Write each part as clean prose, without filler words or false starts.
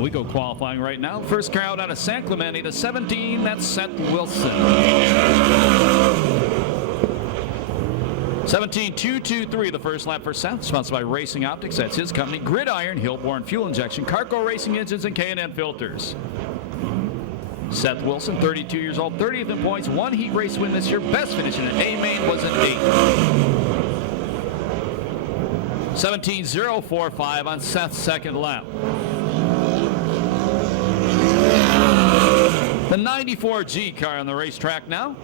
We go qualifying right now. First car out of San Clemente to 17, that's Seth Wilson. 17.223 the first lap for Seth, sponsored by Racing Optics. That's his company. Gridiron, Hillborn Fuel Injection, Carco Racing Engines, and K&N Filters. Seth Wilson, 32 years old, 30th in points, one heat race win this year. Best finish in an A-main was an 8. 17.045 on Seth's second lap. The 94G car on the racetrack now.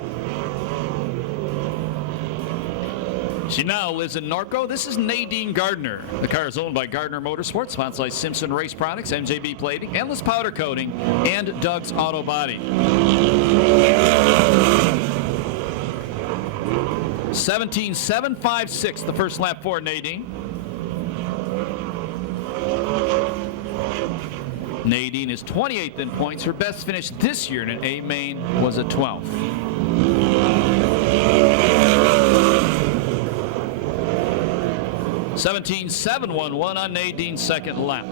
She now lives in Norco. This is Nadine Gardner. The car is owned by Gardner Motorsports, sponsored by Simpson Race Products, MJB Plating, Endless Powder Coating, and Doug's Auto Body. 17.756 the first lap for Nadine. Nadine is 28th in points. Her best finish this year in an A-main was a 12th. 17.711 on Nadine's second lap.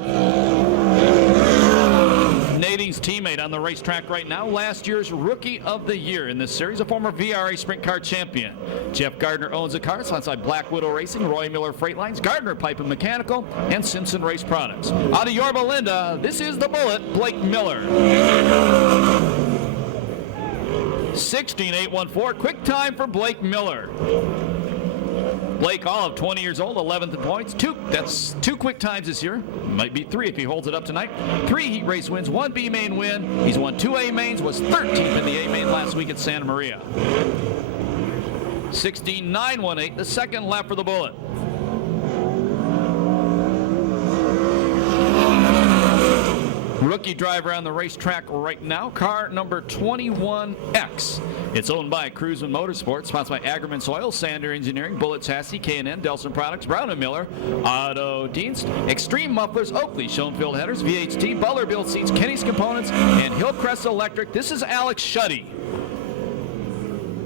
Nadine's teammate on the racetrack right now, last year's Rookie of the Year in this series, a former VRA Sprint Car champion. Jeff Gardner owns the car, sponsored by Black Widow Racing, Roy Miller Freight Lines, Gardner Pipe and Mechanical, and Simpson Race Products. Out of Yorba Linda, this is the Bullet, Blake Miller. 16.814, quick time for Blake Miller. Blake, all of 20 years old, 11th in points. That's two quick times this year. Might be 3 if he holds it up tonight. 3 heat race wins, 1 B main win. He's won 2 A mains, was 13th in the A main last week at Santa Maria. 16.918, the second lap for the Bullet. Rookie driver on the racetrack right now, car number 21X. It's owned by Cruisman Motorsports, sponsored by Ackerman Soil, Sander Engineering, Bullet Chassis, K&N, Delson Products, Brown & Miller, Auto Dienst, Extreme Mufflers, Oakley, Schoenfield Headers, VHT, Butler Build Seats, Kenny's Components, and Hillcrest Electric. This is Alex Shuddy.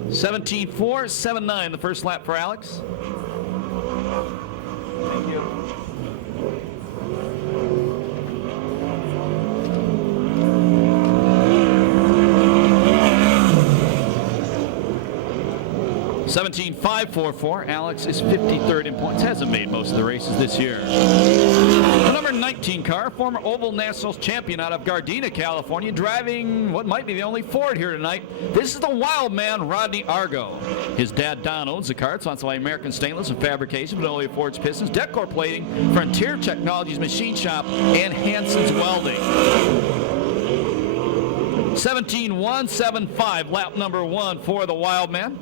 17.479 the first lap for Alex. Thank you. 17.544. Alex is 53rd in points. Hasn't made most of the races this year. The number 19 car, former Oval Nationals champion out of Gardena, California, driving what might be the only Ford here tonight. This is the wild man, Rodney Argo. His dad, Don, owns the car. It's sponsored by American Stainless and Fabrication, Magnolia Forge Pistons, Decor Plating, Frontier Technologies Machine Shop, and Hanson's Welding. 17.175, lap number 1 for the wild man.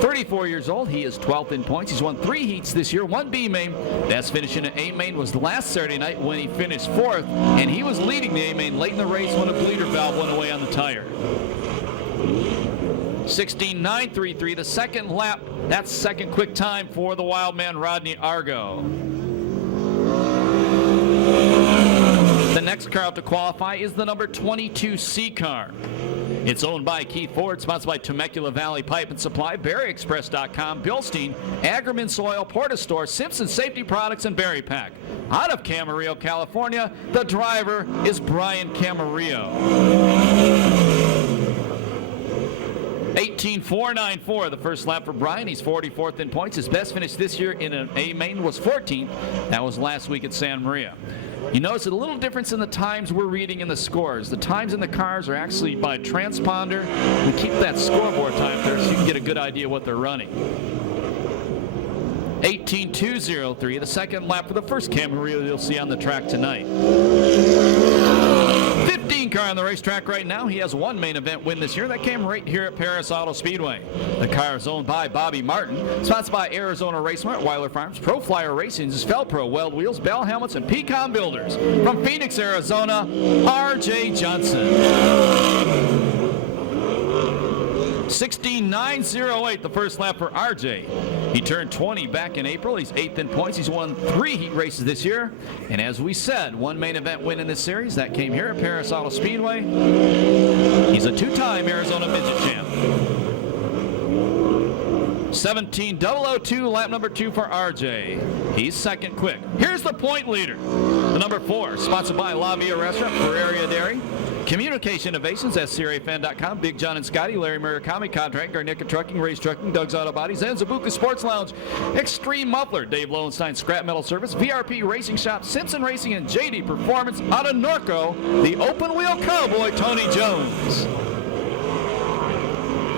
34 years old. He is 12th in points. He's won 3 heats this year, 1 B main. Best finish in an A main was last Saturday night when he finished 4th, and he was leading the A main late in the race when a bleeder valve went away on the tire. 16.933, the second lap. That's second quick time for the wild man, Rodney Argo. The next car out to qualify is the number 22C car. It's owned by Keith Ford, sponsored by Temecula Valley Pipe and Supply, BerryExpress.com, Bilstein, Ackerman Soil, Portastore, Simpson Safety Products, and Berry Pack. Out of Camarillo, California, the driver is Brian Camarillo. 17.494 the first lap for Brian. He's 44th in points. His best finish this year in an A main was 14th. That was last week at Santa Maria. You notice a little difference in the times we're reading in the scores. The times in the cars are actually by transponder. We keep that scoreboard time there so you can get a good idea what they're running. 18.203, the second lap for the first Camarillo you'll see on the track tonight. 15 car on the racetrack right now. He has one main event win this year. That came right here at Perris Auto Speedway. The car is owned by Bobby Martin. Sponsored by Arizona Racemart, Weiler Farms, Pro Flyer Racing, Felpro, Weld Wheels, Bell Helmets, and Pecan Builders. From Phoenix, Arizona, R.J. Johnson. 16.908 the first lap for RJ. He turned 20 back in April. He's 8th in points. He's won 3 heat races this year. And as we said, one main event win in this series. That came here at Perris Auto Speedway. He's a 2-time Arizona Midget champ. 17.002, lap number 2 for RJ. He's second quick. Here's the point leader. The number 4, sponsored by La Via Restaurant, Ferreria Dairy. Communication Innovations at CRAFan.com, Big John and Scotty, Larry Murakami Contract, Garnica Trucking, Race Trucking, Doug's Auto Bodies, and Zabuka Sports Lounge, Extreme Muffler, Dave Lowenstein Scrap Metal Service, VRP Racing Shop, Simpson Racing, and JD Performance. Out of Norco, the open wheel cowboy, Tony Jones.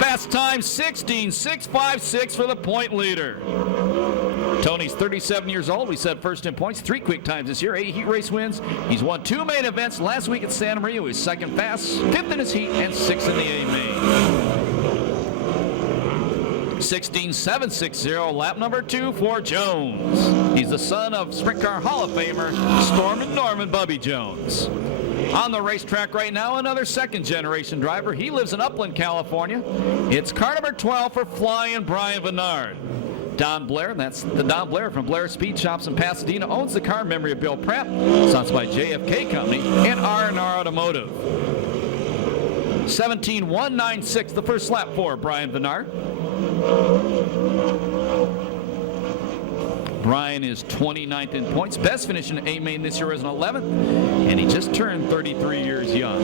Fast time 16.656 for the point leader. Tony's 37 years old. We said first in points, 3 quick times this year, 8 heat race wins. He's won 2 main events. Last week at Santa Maria, he was second fast, 5th in his heat, and 6th in the A main. 16.760, lap number 2 for Jones. He's the son of Sprint Car Hall of Famer Storm and Norman Bubby Jones. On the racetrack right now, another second-generation driver. He lives in Upland, California. It's car number 12 for Flying Brian Vennard. Don Blair, that's the Don Blair from Blair Speed Shops in Pasadena, owns the car in memory of Bill Pratt, sponsored by JFK Company and R&R Automotive. 17.196, the first lap for Brian Vennard. Brian is 29th in points. Best finish in A main this year is an 11th, and he just turned 33 years young.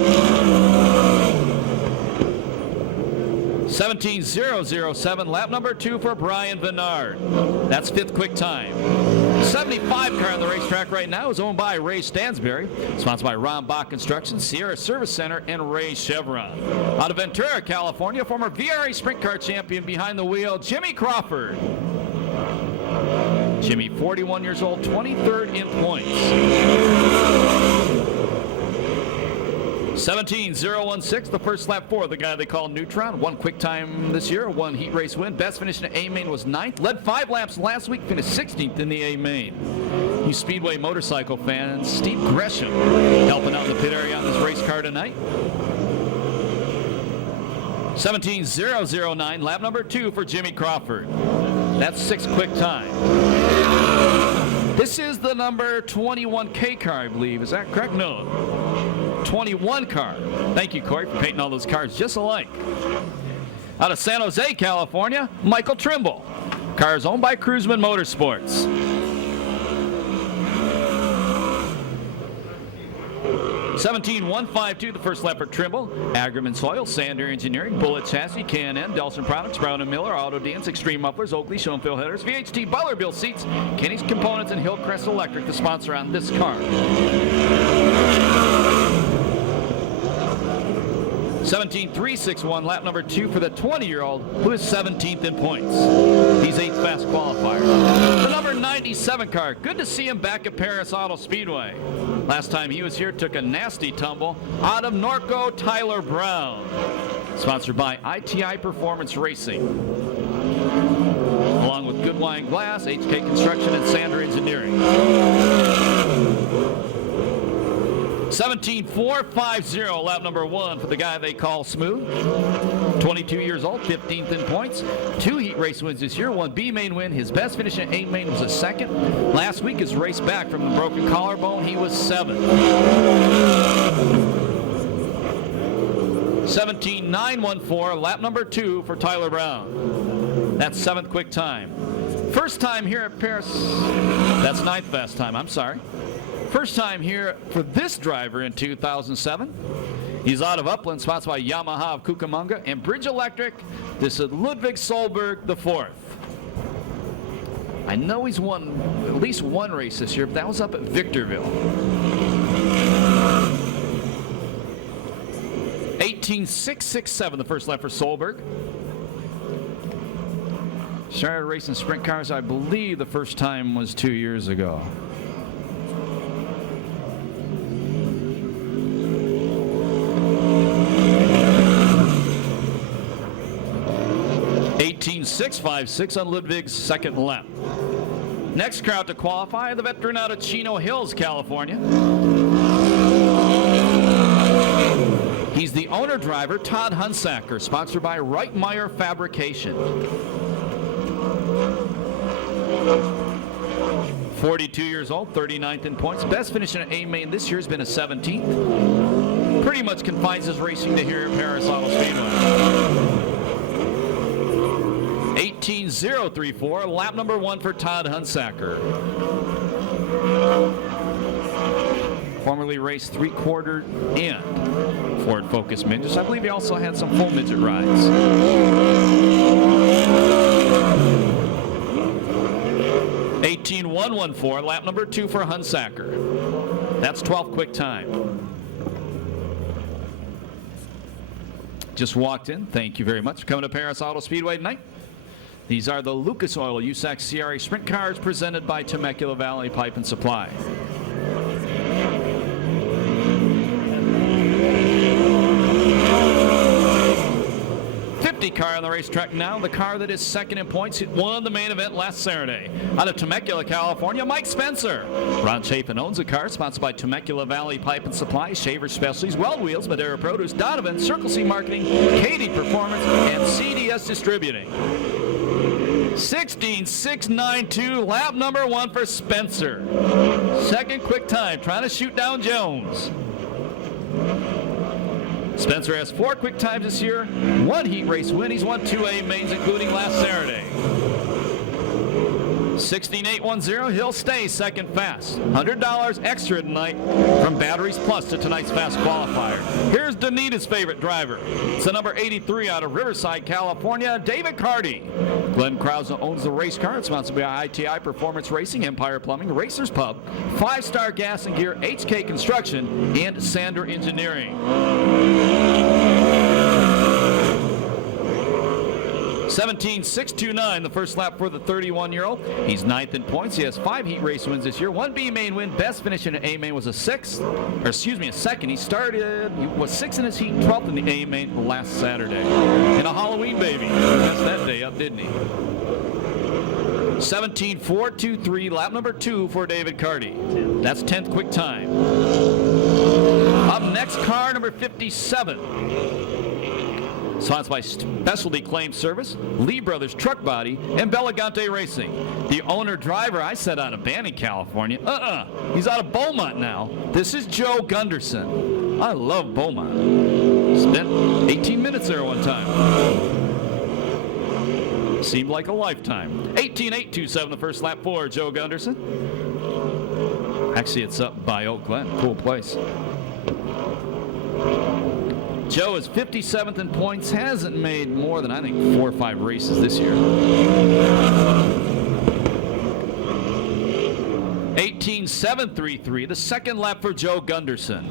17.007, lap number 2 for Brian Vennard. That's 5th quick time. 75 car on the racetrack right now is owned by Ray Stansberry, sponsored by Ron Bach Construction, Sierra Service Center, and Ray Chevron. Out of Ventura, California, former VRA Sprint Car champion behind the wheel, Jimmy Crawford. Jimmy, 41 years old, 23rd in points. 17.016, the first lap for the guy they call Neutron. 1 quick time this year, 1 heat race win. Best finish in the A main was 9th. Led 5 laps last week, finished 16th in the A main. You Speedway motorcycle fans, Steve Gresham helping out in the pit area on this race car tonight. 17.009, lap number 2 for Jimmy Crawford. That's 6 quick time. This is the number 21K car, I believe. Is that correct? No. 21 car. Thank you, Corey, for painting all those cars just alike. Out of San Jose, California, Michael Trimble. Car is owned by Cruiseman Motorsports. 17.152, the first lap for Trimble. Agriman Soil, Sander Engineering, Bullet Chassis, K&N, Delson Products, Brown & Miller, Auto Dance, Extreme Mufflers, Oakley, Schoenfeld Headers, VHT, Butler Built Seats, Kenny's Components, and Hillcrest Electric, the sponsor on this car. 17.361, lap number 2 for the 20-year-old, who is 17th in points. He's 8th fast qualifier. The number 97 car, good to see him back at Perris Auto Speedway. Last time he was here, took a nasty tumble. Out of Norco, Tyler Brown. Sponsored by ITI Performance Racing. Along with Good Wine Glass, HK Construction, and Sander Engineering. 17.450, lap number 1 for the guy they call Smooth. 22 years old, 15th in points. 2 heat race wins this year, 1 B main win. His best finish in A main was a 2nd. Last week, his race back from the broken collarbone, he was 7th. 17.914, lap number 2 for Tyler Brown. That's 7th quick time. First time here at Perris. That's 9th fast time, I'm sorry. First time here for this driver in 2007. He's out of Upland, sponsored by Yamaha of Cucamonga and Bridge Electric. This is Ludwig Solberg IV. I know he's won at least one race this year, but that was up at Victorville. 18.667, the first lap for Solberg. Started racing sprint cars, I believe the first time was 2 years ago. .656 on Ludwig's second lap. Next crowd to qualify, the veteran out of Chino Hills, California. He's the owner-driver, Todd Hunsacker, sponsored by Reitmeyer Fabrication. 42 years old, 39th in points. Best finish in an A main this year has been a 17th. Pretty much confines his racing to here at Perris Auto Speedway. 18.034, lap number 1 for Todd Hunsacker. Formerly raced 3/4 and Ford Focus midgets. I believe he also had some full midget rides. 18.114, lap number 2 for Hunsacker. That's 12th quick time. Just walked in. Thank you very much for coming to Perris Auto Speedway tonight. These are the Lucas Oil USAC CRA sprint cars presented by Temecula Valley Pipe and Supply. Car on the racetrack now, the car that is second in points, won the main event last Saturday. Out of Temecula, California, Mike Spencer. Ron Chapin owns the car, sponsored by Temecula Valley Pipe and Supply, Shaver Specialties, Weld Wheels, Madera Produce, Donovan, Circle C Marketing, Katie Performance, and CDS Distributing. 16.692, lap number 1 for Spencer. Second quick time, trying to shoot down Jones. Spencer has 4 quick times this year, 1 heat race win. He's won 2 A mains, including last Saturday. 16.810, he'll stay second fast. $100 extra tonight from Batteries Plus to tonight's fast qualifier. Here's Danita's favorite driver. It's the number 83 out of Riverside, California, David Carty. Glenn Krause owns the race car. It's sponsored by ITI Performance Racing, Empire Plumbing, Racers Pub, 5-Star Gas and Gear, HK Construction, and Sander Engineering. 17.629, the first lap for the 31-year-old. He's 9th in points. He has 5 heat race wins this year. 1 B main win. Best finish in an A main was a 6th, or excuse me, a 2nd. He was 6th in his heat, 12th in the A main last Saturday. And a Halloween baby. He messed that day up, didn't he? 17.423, lap number 2 for David Carty. That's 10th quick time. Up next, car number 57. Sponsored by Specialty Claim Service, Lee Brothers Truck Body, and Belagante Racing. The owner-driver, I said out of Banning, California. He's out of Beaumont now. This is Joe Gunderson. I love Beaumont. Spent 18 minutes there one time. Seemed like a lifetime. 18.827, the first lap for Joe Gunderson. Actually, it's up by Oak Glen. Cool place. Joe is 57th in points, hasn't made more than, I think, 4 or 5 races this year. 18.733, the second lap for Joe Gunderson.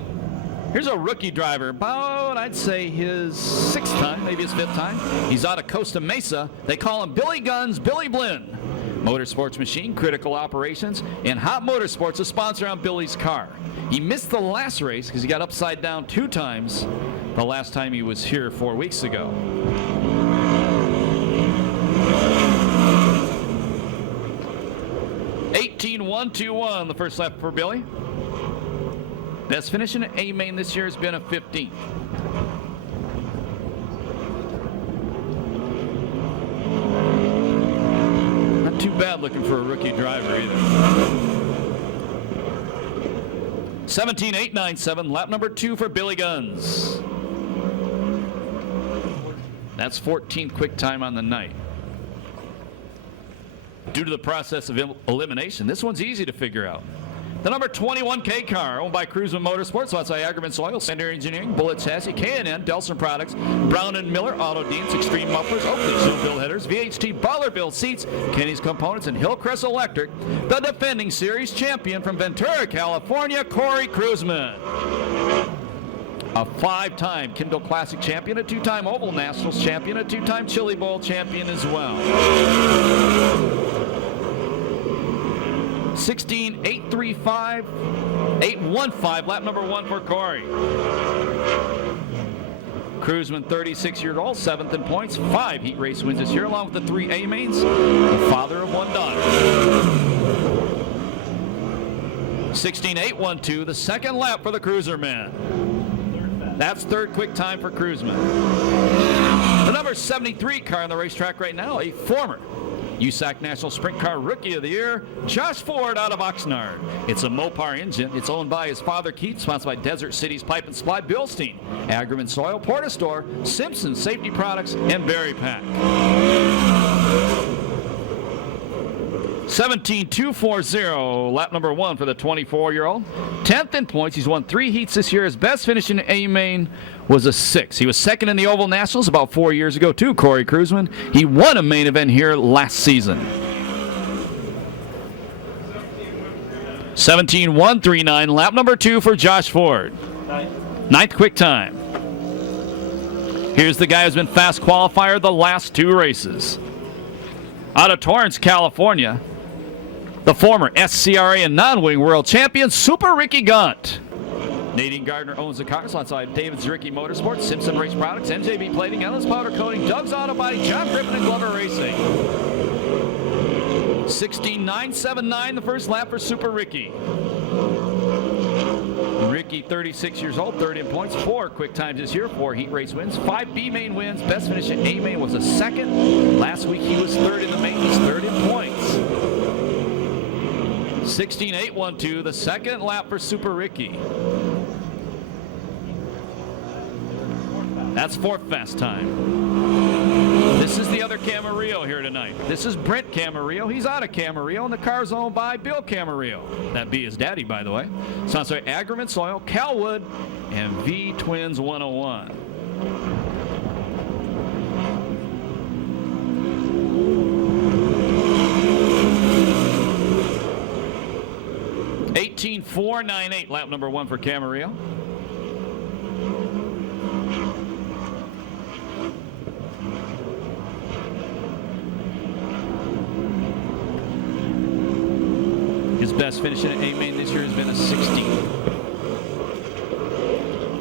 Here's a rookie driver, about, I'd say, his 6th time, maybe his 5th time. He's out of Costa Mesa. They call him Billy Guns, Billy Blinn. Motorsports Machine, Critical Operations, and Hot Motorsports, a sponsor on Billy's car. He missed the last race because he got upside down 2 times the last time he was here 4 weeks ago. .121, the first lap for Billy. Best finish in an A main this year has been a 15th. Not too bad looking for a rookie driver either. 17.897, lap number 2 for Billy Guns. That's 14th quick time on the night. Due to the process of elimination, this one's easy to figure out. The number 21K car, owned by Cruzman Motorsports, so that's Agriment Soil, Sender Engineering, Bullet Chassis, K&N, Delson Products, Brown & Miller, Auto Deans, Extreme Mufflers, Oakley, Zoom Build Headers, VHT, Baller Build Seats, Kenny's Components, and Hillcrest Electric, the defending series champion from Ventura, California, Corey Cruzman. A 5-time Kindle Classic champion, a 2-time Oval Nationals champion, a 2-time Chili Bowl champion as well. 16.835, 815, lap number 1 for Corey. Cruzman, 36 years old, 7th in points, 5 heat race wins this year, along with the 3 A-mains, the father of 1 daughter. 16.812, the second lap for the Cruiser man. That's third quick time for Cruzman. The number 73 car on the racetrack right now, a former USAC National Sprint Car Rookie of the Year, Josh Ford out of Oxnard. It's a Mopar engine. It's owned by his father Keith, sponsored by Desert Cities Pipe and Supply, Bilstein, Agriment Soil, Portastore, Simpson Safety Products, and Berry Pack. 17.240, lap number 1 for the 24-year-old. 10th in points. He's won 3 heats this year. His best finish in A-Main was a 6. He was second in the Oval Nationals about 4 years ago, too, Corey Cruzman. He won a main event here last season. 17.139, lap number 2 for Josh Ford. 9th quick time. Here's the guy who's been fast qualifier the last 2 races. Out of Torrance, California, the former SCRA and non-wing world champion, Super Ricky Gunt. Nadine Gardner owns the cars outside David's Ricky Motorsports, Simpson Race Products, NJB Plating, Ellis Powder Coating, Doug's Auto Body, John Griffin, and Glover Racing. 16.979, the first lap for Super Ricky. Ricky, 36 years old, 3rd in points, 4 quick times this year, 4 heat race wins, 5 B-main wins. Best finish at A-main was a 2nd. Last week he was 3rd in the main. He's 3rd in points. 16.812, the second lap for Super Ricky. That's 4th fast time. This is the other Camarillo here tonight. This is Brent Camarillo. He's out of Camarillo, and the car's owned by Bill Camarillo. That'd be his daddy, by the way. Sponsored by Agriment Soil, Calwood, and V-Twins 101. $18.498, lap number 1 for Camarillo. His best finish in an A-main this year has been a 16.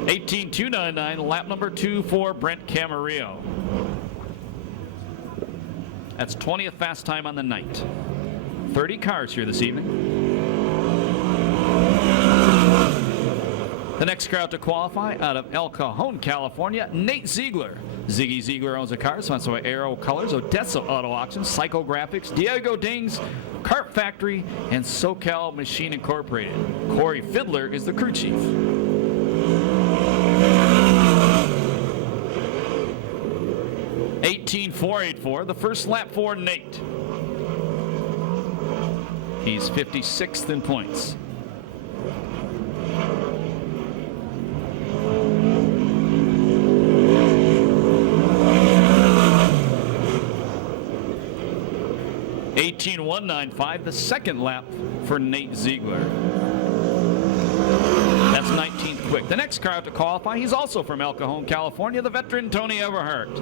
18.299, lap number 2 for Brent Camarillo. That's 20th fast time on the night. 30 cars here this evening. The next car out to qualify out of El Cajon, California, Nate Ziegler. Ziggy Ziegler owns a car, sponsored by Aero Colors, Odessa Auto Auctions, Psychographics, Diego Dings, Kart Factory, and SoCal Machine Incorporated. Corey Fiddler is the crew chief. $18.484, the first lap for Nate. He's 56th in points. $18.195, the second lap for Nate Ziegler. That's 19th quick. The next car out to qualify, he's also from El Cajon, California, the veteran Tony Everhart.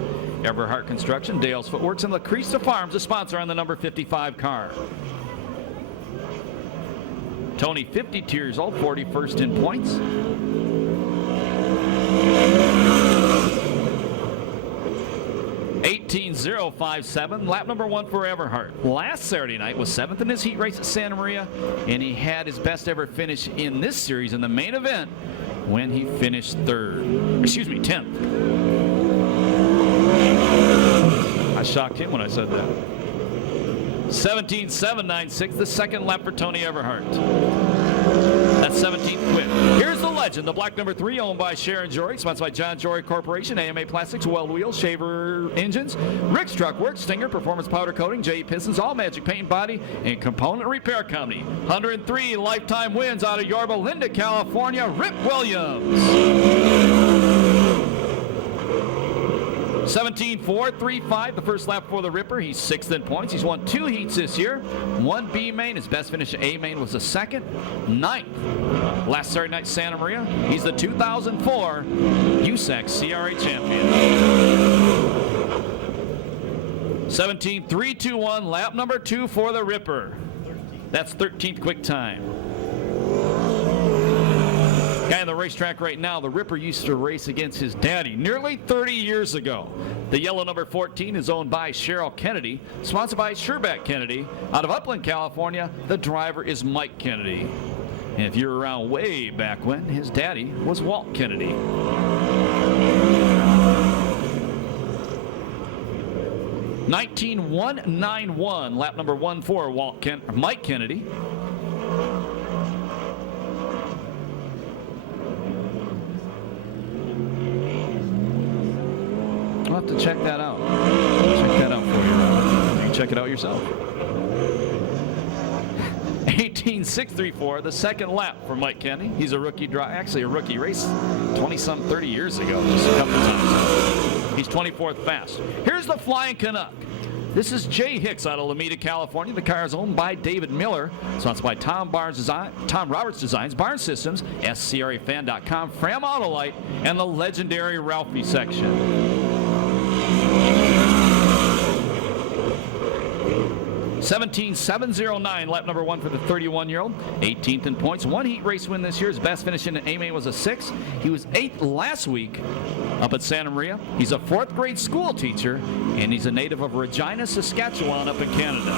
Everhart Construction, Dale's Footworks, and La Crista Farms, a sponsor on the number 55 car. Tony, 52 years old, 41st in points. $18.057, lap number 1 for Everhart. Last Saturday night was 7th in his heat race at Santa Maria, and he had his best ever finish in this series in the main event when he finished 10th. I shocked him when I said that. 17.796, the second lap for Tony Everhart. That's 17th quick. Here's the Legend, the black number 3, owned by Sharon Jory, sponsored by John Jory Corporation, AMA Plastics, Weld Wheels, Shaver Engines, Rick's Truck Works, Stinger, Performance Powder Coating, J Pistons, All Magic Paint and Body, and Component Repair Company. 103 lifetime wins out of Yorba Linda, California, Rip Williams. 17.435, the first lap for the Ripper. He's 6th in points. He's won 2 heats this year. 1 B main. His best finish at A main was the 2nd. 9th last Saturday night, Santa Maria. He's the 2004 USAC CRA champion. 17.321, lap number 2 for the Ripper. That's 13th quick time. Guy on the racetrack right now, the Ripper used to race against his daddy nearly 30 years ago. The yellow number 14 is owned by Cheryl Kennedy, sponsored by Sherback Kennedy. Out of Upland, California, the driver is Mike Kennedy. And if you're around way back when, his daddy was Walt Kennedy. (19.191), lap number 1 for Mike Kennedy. I'll have to check that out. Check that out for you. You can check it out yourself. 18.634, the second lap for Mike Kennedy. He's a rookie driver, actually a rookie race 20-some 30 years ago, just a couple of times. He's 24th fast. Here's the Flying Canuck. This is Jay Hicks out of Alameda, California. The car is owned by David Miller. Sponsored by Tom Roberts Designs, Barnes Systems, SCRAFan.com, Fram Autolite, and the legendary Ralphie section. 17.709, lap number 1 for the 31-year-old. 18th in points. 1 heat race win this year. His best finish in A main was a 6. He was 8th last week up at Santa Maria. He's a 4th grade school teacher, and he's a native of Regina, Saskatchewan, up in Canada.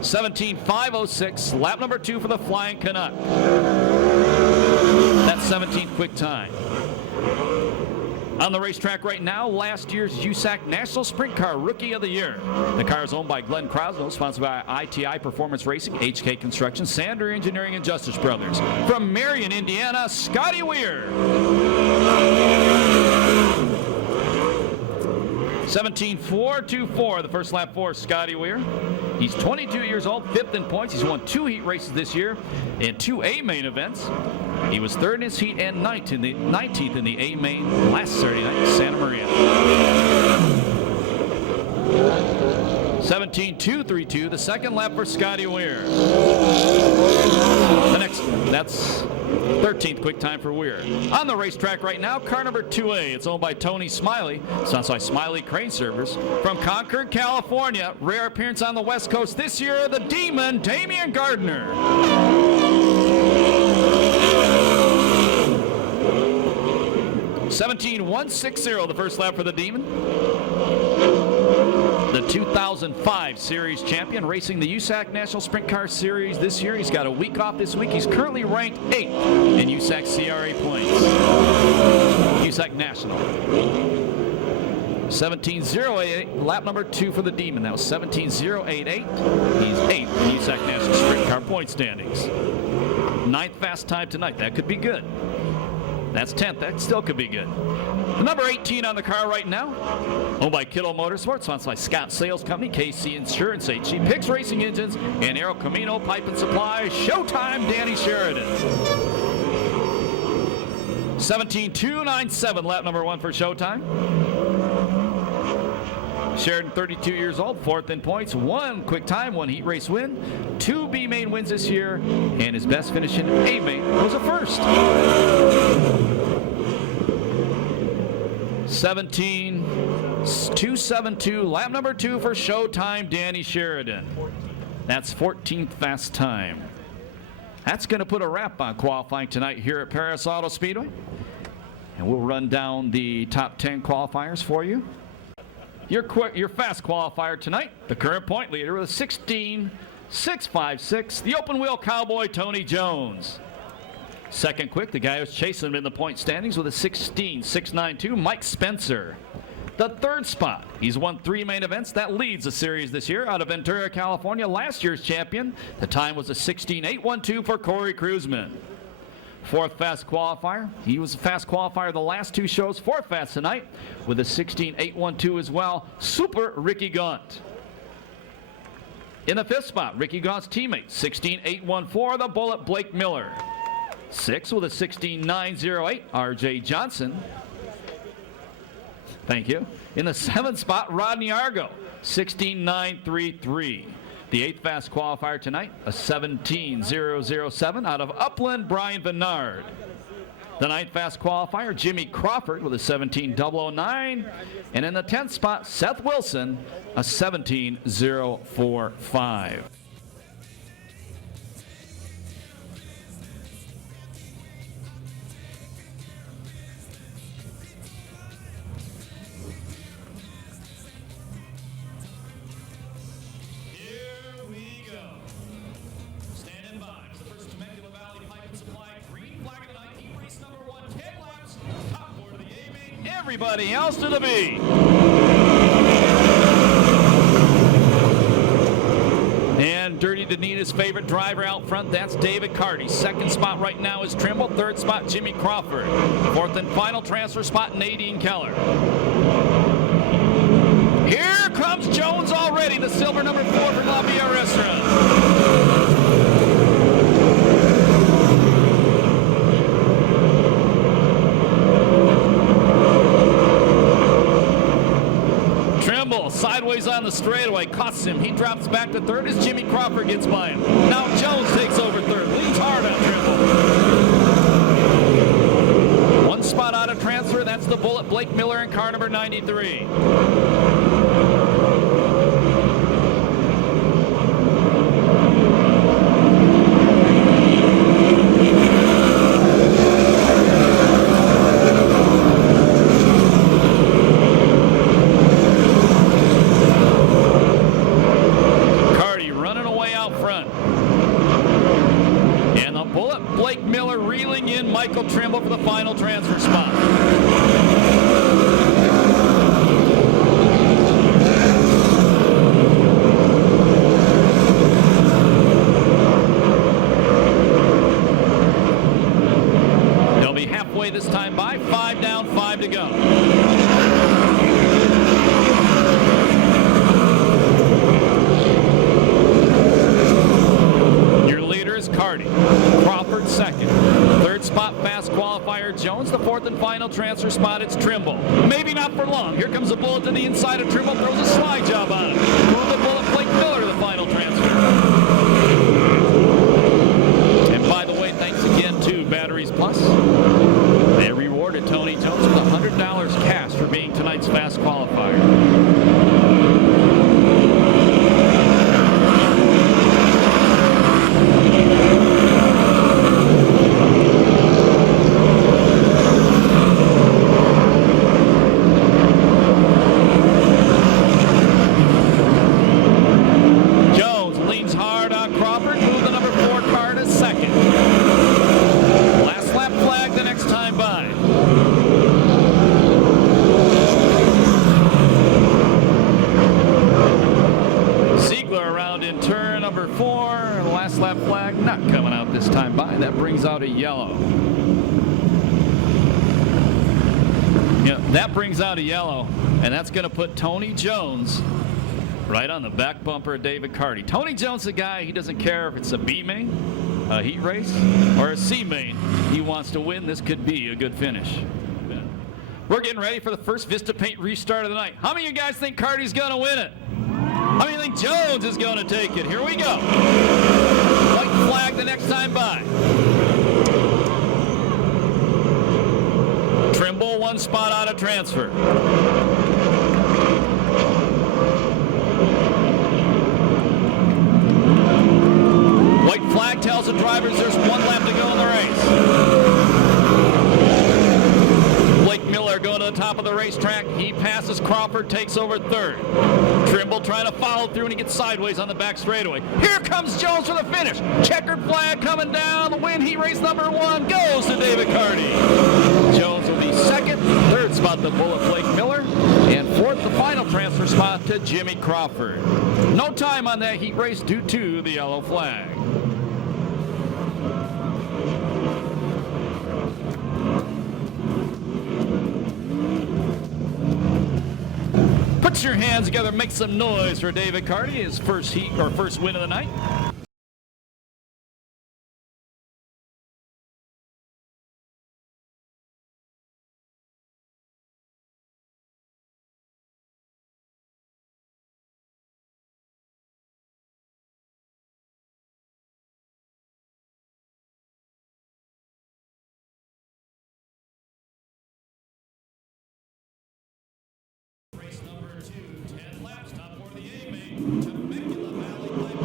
17.506, lap number 2 for the Flying Canuck. That's 17th quick time. On the racetrack right now, last year's USAC National Sprint Car Rookie of the Year. The car is owned by Glenn Krasno, sponsored by ITI Performance Racing, HK Construction, Sander Engineering, and Justice Brothers. From Marion, Indiana, Scotty Weir. 17.424, the first lap for Scotty Weir. He's 22 years old, 5th in points. He's won 2 heat races this year and 2 A main events. He was 3rd in his heat and 19th in the A main last Saturday night in Santa Maria. 17.232, the second lap for Scotty Weir. That's 13th quick time for Weir. On the racetrack right now, car number 2A. It's owned by Tony Smiley. Sounds like Smiley Crane Servers. From Concord, California. Rare appearance on the West Coast this year, the Demon, Damian Gardner. 17.160, the first lap for the Demon. The 2005 Series champion, racing the USAC National Sprint Car Series this year. He's got a week off this week. He's currently ranked 8th in USAC CRA points. USAC National. 17.088, lap number 2 for the Demon. That was 17.088. He's 8th in USAC National Sprint Car point standings. 9th fast time tonight. That could be good. That's 10th. That still could be good. The number 18 on the car right now, owned by Kittle Motorsports, sponsored by Scott Sales Company, KC Insurance, HG Picks Racing Engines, and Aero Camino Pipe and Supply. Showtime, Danny Sheridan. 17.297, lap number 1 for Showtime. Sheridan, 32 years old, 4th in points, 1 quick time, 1 heat race win, 2 B main wins this year, and his best finish in A main was a 1st. 17.272, lap number 2 for Showtime, Danny Sheridan. That's 14th fast time. That's going to put a wrap on qualifying tonight here at Perris Auto Speedway. And we'll run down the top 10 qualifiers for you. Your fast qualifier tonight, the current point leader with a 16.656, the open wheel cowboy Tony Jones. Second quick, the guy who's chasing him in the point standings with a 16.692, Mike Spencer. The third spot. He's won 3 main events. That leads the series this year out of Ventura, California. Last year's champion. The time was a 16.812 for Corey Kruzman. Fourth fast qualifier. He was a fast qualifier the last 2 shows. Fourth fast tonight with a 16.812 as well. Super Ricky Gaunt. In the fifth spot, Ricky Gaunt's teammate, 16.814, the Bullet Blake Miller. 6th with a 16.908, R.J. Johnson. Thank you. In the 7th spot, Rodney Argo, 16.933. The 8th fast qualifier tonight, a 17.007 out of Upland, Brian Bernard. The 9th fast qualifier, Jimmy Crawford with a 17.009. And in the 10th spot, Seth Wilson, a 17.045. Everybody else to the B. And Dirty Danita's favorite driver out front, that's David Carty. 2nd spot right now is Trimble. 3rd spot, Jimmy Crawford. 4th and final transfer spot, Nadine Keller. Here comes Jones already, the silver number 4 from La Villa Restaurant. Sideways on the straightaway, cuts him. He drops back to 3rd as Jimmy Crawford gets by him. Now Jones takes over 3rd, leads hard on Trimble. 1 spot out of transfer, that's the Bullet Blake Miller in car number 93. Trimble for the final transfer spot. They'll be halfway this time by. 5 down, 5 to go. Your leader is Carty. Crawford 2nd. 3rd spot, fast qualifier Jones. The 4th and final transfer spot, it's Trimble. Maybe not for long. Here comes the Bullet to the inside of Trimble, throws a slide job on it. Move the Bullet Blake Miller to the final transfer. And by the way, thanks again to Batteries Plus. They rewarded Tony Jones with $100 cash for being tonight's fast qualifier. Out a yellow. Yeah, that brings out a yellow, and that's going to put Tony Jones right on the back bumper of David Carty. Tony Jones is a guy, he doesn't care if it's a B main, a heat race, or a C main. He wants to win. This could be a good finish. We're getting ready for the first Vista Paint restart of the night. How many of you guys think Carty's going to win it? How many think Jones is going to take it? Here we go. White flag the next time by. Trimble 1 spot out of transfer. White flag tells the drivers there's 1 lap to go in the race. Blake Miller going to the top of the racetrack. He passes Crawford, takes over 3rd. Trimble trying to follow through, and he gets sideways on the back straightaway. Here comes Jones for the finish. Checkered flag coming down. The win heat race number 1 goes to David Carty. Jones will be second. Third spot, the Bullet Blake Miller. And fourth, the final transfer spot to Jimmy Crawford. No time on that heat race due to the yellow flag. Put your hands together, make some noise for David Carty, his first heat or first win of the night.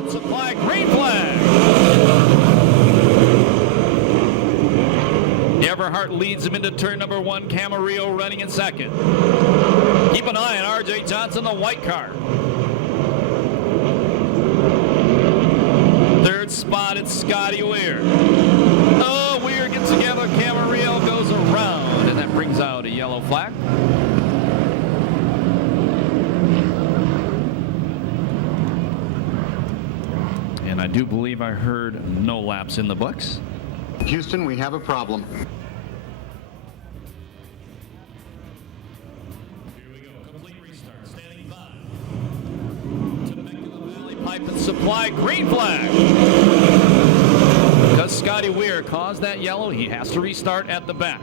Supply green flag. Everhart leads him into turn number 1. Camarillo running in second. Keep an eye on R.J. Johnson, the white car. Third spot, it's Scotty Weir. Oh, Weir gets together. Camarillo goes around, and that brings out a yellow flag. And I do believe I heard no laps in the books. Houston, we have a problem. Here we go. Complete restart. Standing by. Temecula Valley Pipe and Supply. Green flag. Because Scotty Weir caused that yellow, he has to restart at the back.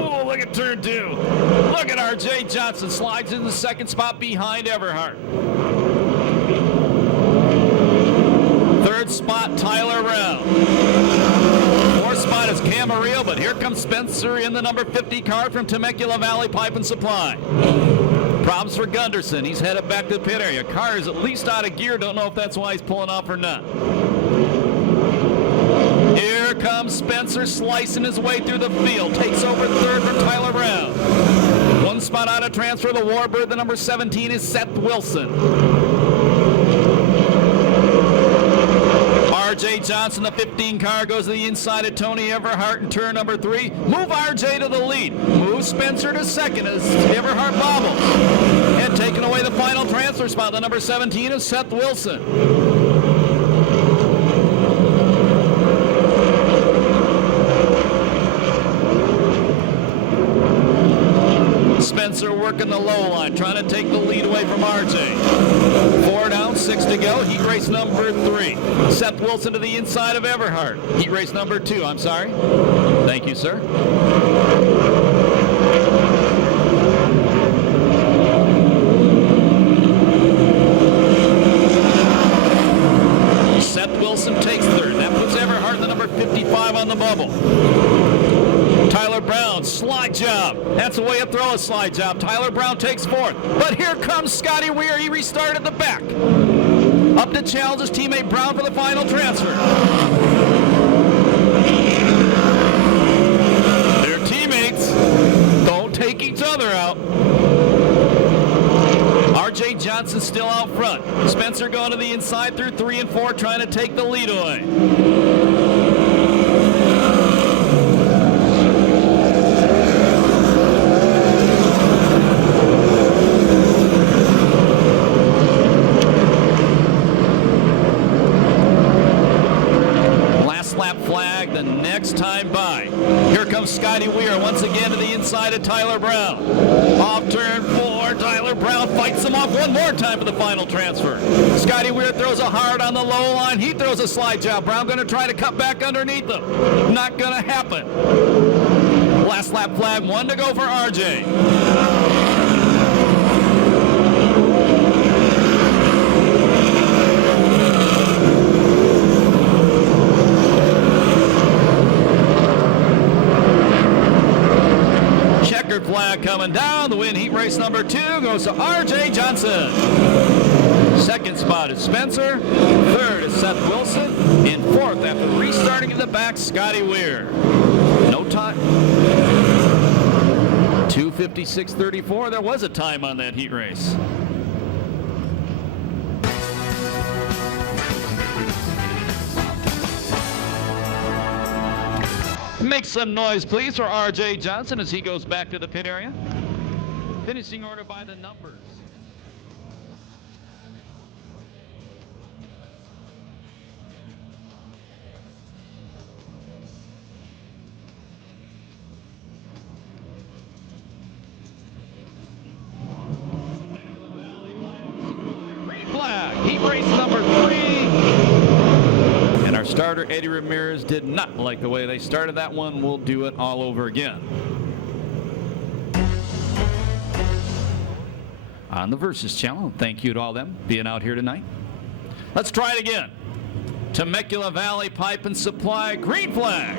Oh, look at turn 2. Look at R.J. Johnson slides in the second spot behind Everhart. Third spot, Tyler Rell. Fourth spot is Camarillo, but here comes Spencer in the number 50 car from Temecula Valley Pipe and Supply. Problems for Gunderson. He's headed back to the pit area. Car is at least out of gear. Don't know if that's why he's pulling off or not. Here comes Spencer slicing his way through the field. Takes over third from Tyler Rell. One spot out of transfer. The Warbird, the number 17, is Seth Wilson. R.J. Johnson, the 15 car, goes to the inside of Tony Everhart in turn number 3. Move R.J. to the lead. Move Spencer to second as Everhart bobbles. And taking away the final transfer spot, the number 17 is Seth Wilson. Spencer working the low line, trying to take the lead away from R.J. 4 down, 6 to go. Heat race number 3. Seth Wilson to the inside of Everhart. Heat race number 2, I'm sorry. Thank you, sir. Seth Wilson takes third. That puts Everhart in the number 55 on the bubble. Tyler Brown, slide job. That's the way to throw a slide job. Tyler Brown takes fourth. But here comes Scotty Weir. He restarted at the back. Up to challenge his teammate Brown for the final transfer. Their teammates don't take each other out. R.J. Johnson still out front. Spencer going to the inside through 3 and 4, trying to take the lead away. Flag the next time by. Here comes Scotty Weir once again to the inside of Tyler Brown. Off turn 4, Tyler Brown fights him off one more time for the final transfer. Scotty Weir throws a hard on the low line. He throws a slide job. Brown going to try to cut back underneath him. Not going to happen. Last lap flag, 1 to go for RJ. Flag coming down. The win heat race number 2 goes to R.J. Johnson. Second spot is Spencer. Third is Seth Wilson. And fourth, after restarting in the back, Scotty Weir. No time. 2:56.34. There was a time on that heat race. Make some noise, please, for R.J. Johnson as he goes back to the pit area. Finishing order by the numbers. Flag, heat race number 3. And our starter, Eddie Ramirez, did not like the way they started that one. We'll do it all over again. On the Versus Channel, thank you to all them being out here tonight. Let's try it again. Temecula Valley Pipe and Supply, green flag.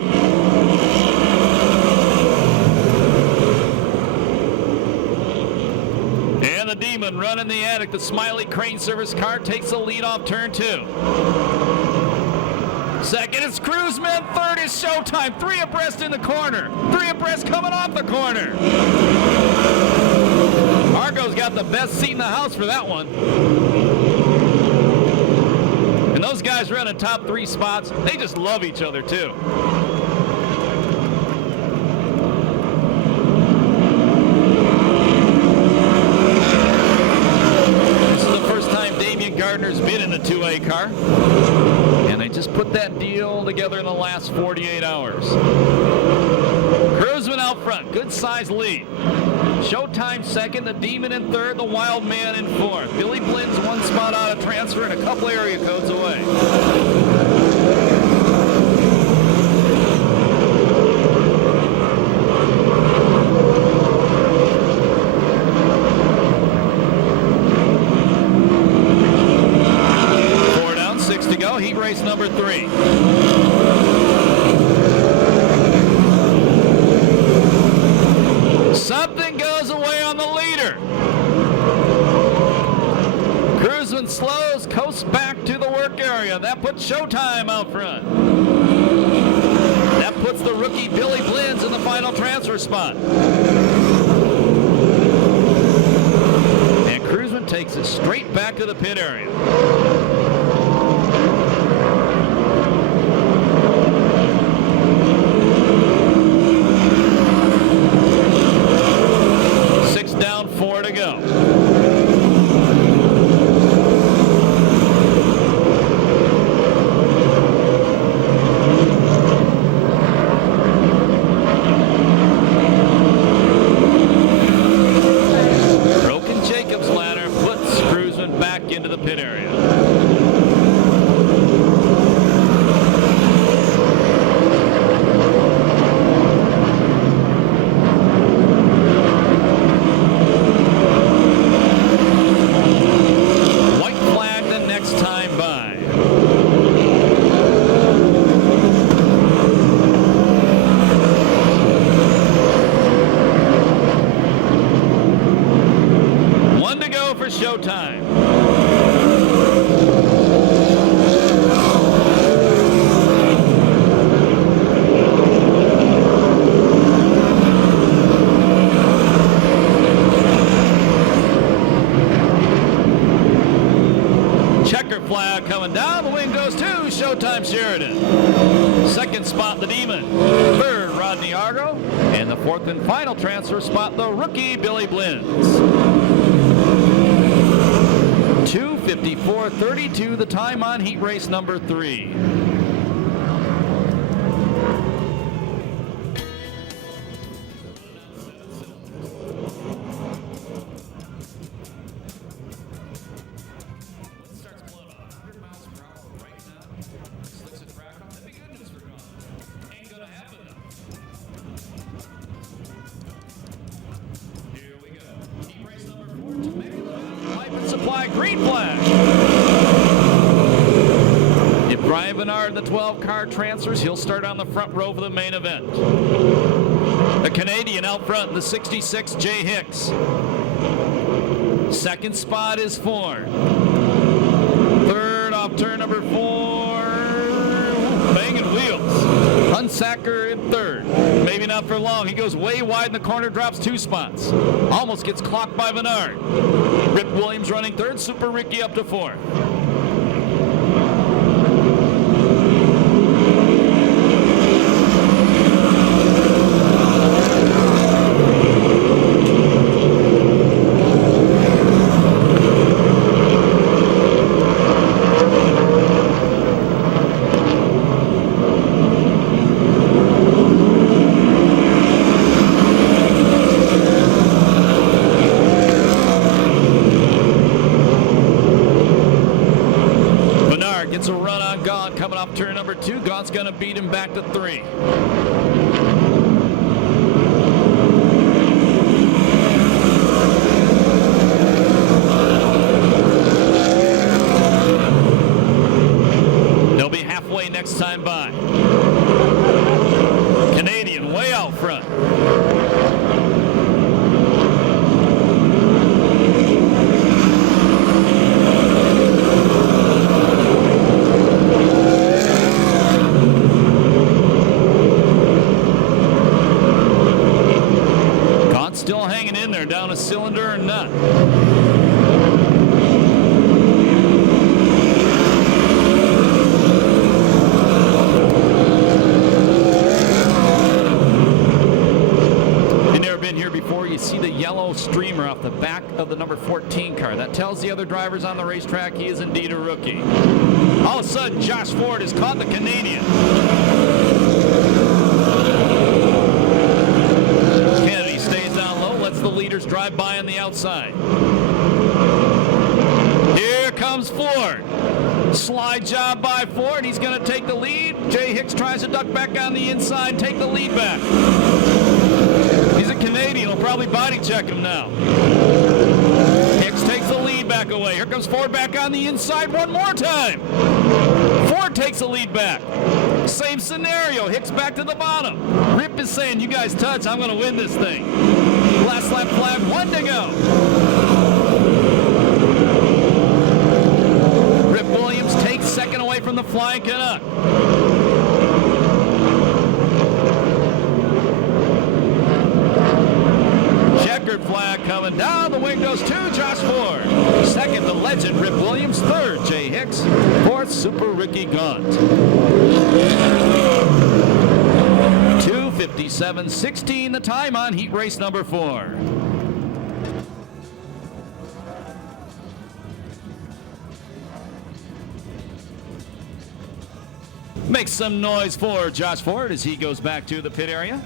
And the Demon running the attic. The Smiley Crane Service car takes the lead off turn 2. Second is Cruiseman. Third is Showtime. 3 abreast in the corner. 3 abreast coming off the corner. Argo's got the best seat in the house for that one. And those guys running top 3 spots, they just love each other too. This is the first time Damian Gardner's been in a 2A car. And they just put that deal together in the last 48 hours. Cruiseman out front, good size lead. Showtime second, the Demon in third, the Wild Man in fourth. Billy Blynn's 1 spot out of transfer and a couple area codes away. Four down, 6 to go, heat race number 3. Something goes away on the leader. Cruiseman slows, coasts back to the work area. That puts Showtime out front. That puts the rookie Billy Blynn's in the final transfer spot. And Cruiseman takes it straight back to the pit area. Down, 4 to go. Broken Jacobs ladder puts Cruiseman back into the pit area. Showtime. Checker flag coming down. The wing goes to Showtime Sheridan. Second spot, the Demon. Third, Rodney Argo. And the fourth and final transfer spot, the rookie Billy Blynn's. 2:54.32, the time on heat race number 3. Supply, green flag. If Brian Bernard, the 12 car transfers, he'll start on the front row for the main event. The Canadian out front, the 66 Jay Hicks. Second spot is Ford. Third off turn number 4, banging wheels. Hunsacker in third. Maybe not for long. He goes way wide in the corner, drops 2 spots. Almost gets clocked by Bernard. Rip Williams running third, Super Ricky up to 4th. coming off turn number 2. Gaunt's going to beat him back to 3. They'll be halfway next time by. Canadian way out front. Still hanging in there, down a cylinder and nut. If you've never been here before, you see the yellow streamer off the back of the number 14 car. That tells the other drivers on the racetrack he is indeed a rookie. All of a sudden, Josh Ford has caught the Canadian. The leaders drive by on the outside. Here comes Ford. Slide job by Ford. He's going to take the lead. Jay Hicks tries to duck back on the inside, take the lead back. He's a Canadian. He'll probably body check him now. Hicks takes the lead back away. Here comes Ford back on the inside one more time. Ford takes the lead back. Same scenario. Hicks back to the bottom. Rip is saying, you guys touch, I'm going to win this thing. Last lap flag, 1 to go. Rip Williams takes second away from the Flying Canuck. Checkered flag coming down. The wing goes to Josh Ford. Second, the legend, Rip Williams. Third, Jay Hicks. Fourth, Super Ricky Gaunt. 2:57.16 the time on heat race number 4. Make some noise for Josh Ford as he goes back to the pit area.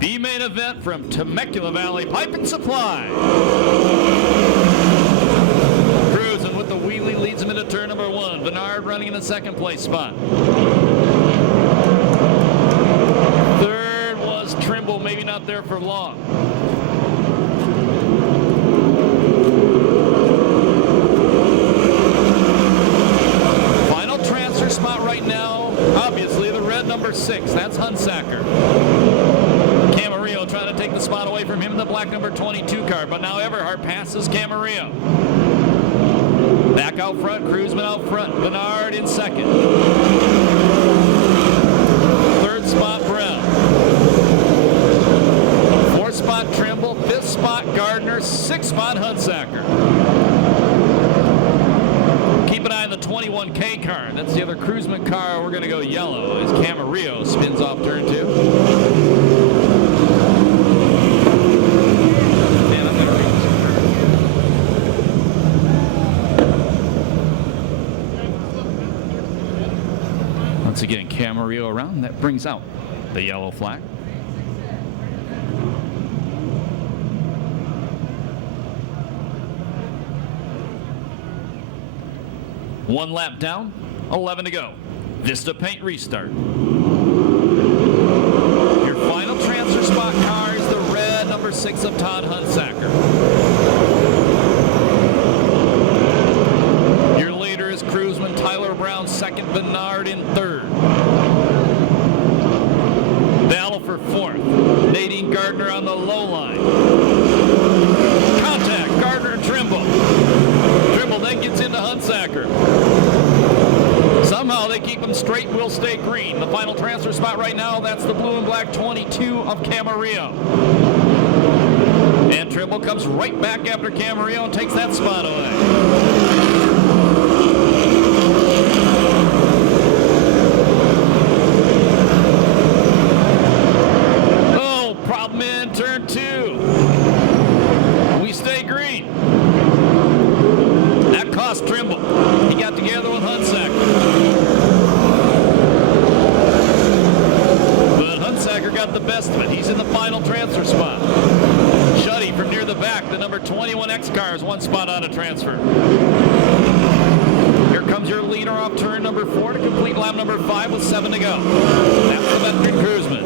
The main event from Temecula Valley Pipe and Supply. Cruising with the wheelie leads him into turn number 1. Bernard running in the second place spot. Third was Trimble, maybe not there for long. Final transfer spot right now, obviously the red number 6. That's Hunsaker. Camarillo trying to take the spot away from him in the black number 22 car, but now Everhart passes Camarillo. Back out front, Cruzman out front, Bernard in second. Third spot, Brown. Fourth spot, Trimble. Fifth spot, Gardner. Sixth spot, Hunsaker. Keep an eye on the 21K car. That's the other Cruzman car. We're going to go yellow as Camarillo spins off turn 2. Once again, Camarillo around. That brings out the yellow flag. One lap down, 11 to go. Vista Paint restart. Your final transfer spot car is the red number 6 of Todd Hunsaker. Your leader is Cruzman, Tyler Brown second, Bernard in third. Battle for fourth. Nadine Gardner on the low line. Contact, Gardner and Trimble. Trimble then gets into Hunsaker. Somehow they keep them straight and will stay green. The final transfer spot right now, that's the blue and black 22 of Camarillo. And Trimble comes right back after Camarillo and takes that spot away. Oh, problem in turn 2. We stay got the best of it. He's in the final transfer spot. Shuddy from near the back, the number 21X car is one spot out of transfer. Here comes your leader off turn number 4 to complete lap number 5 with 7 to go. That's the veteran Cruzman.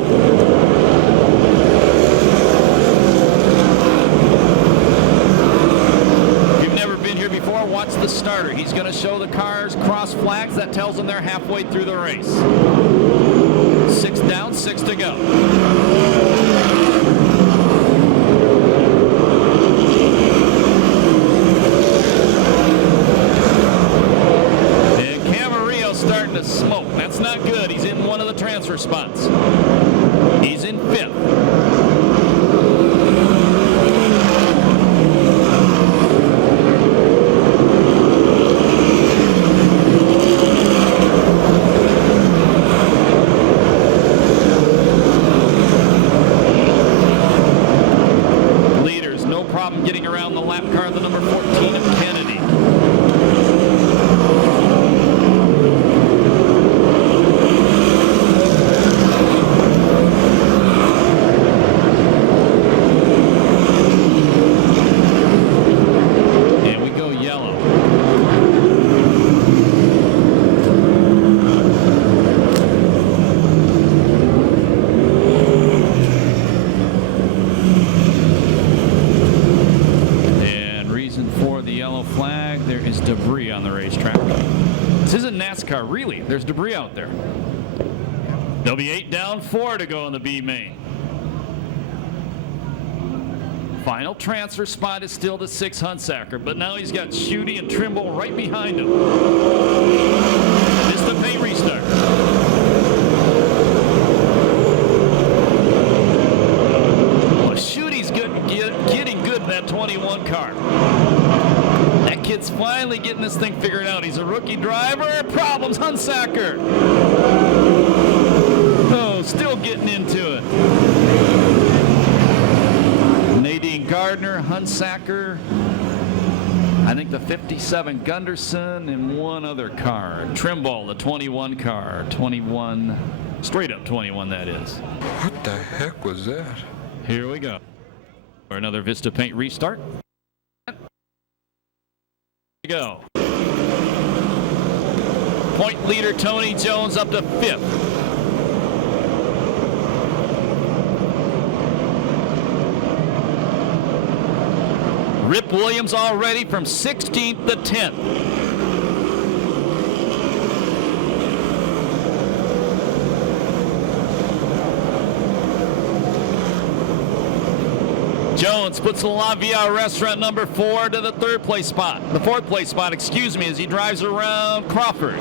If you've never been here before, watch the starter. He's going to show the cars cross flags. That tells them they're halfway through the race. 6 down, 6 to go. Starting to smoke. That's not good. He's in one of the transfer spots. He's in 5th. Leaders, no problem getting around the lap car, the number 14 of Kennedy. Debris on the racetrack. This isn't NASCAR, really. There's debris out there. There'll be 8 down, 4 to go in the B main. Final transfer spot is still the 6 Hunsaker, but now he's got Schutte and Trimble right behind him. It's the paint restart. Well, Schutte's getting good in that 21 car. That kid's finally getting this thing figured out. He's a rookie driver. Problems, Hunsaker. Oh, still getting into it. Nadine Gardner, Hunsaker. I think the 57 Gunderson and one other car. Trimble, the 21 car. 21, straight up 21 that is. What the heck was that? Here we go. For another Vista Paint restart. Go. Point leader Tony Jones up to 5th. Rip Williams already from 16th to 10th. Jones puts the La Via restaurant number 4 to the 3rd place spot. The 4th place spot, excuse me, as he drives around Crawford.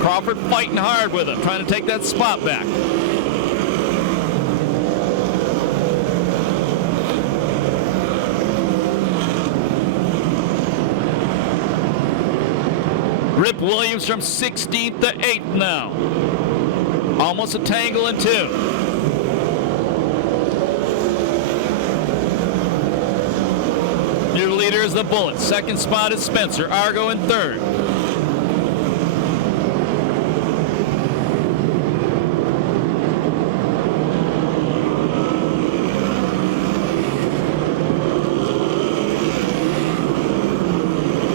Crawford fighting hard with him, trying to take that spot back. Rip Williams from 16th to 8th now. Almost a tangle in 2. Your leader is the Bullet. 2nd spot is Spencer. Argo in 3rd.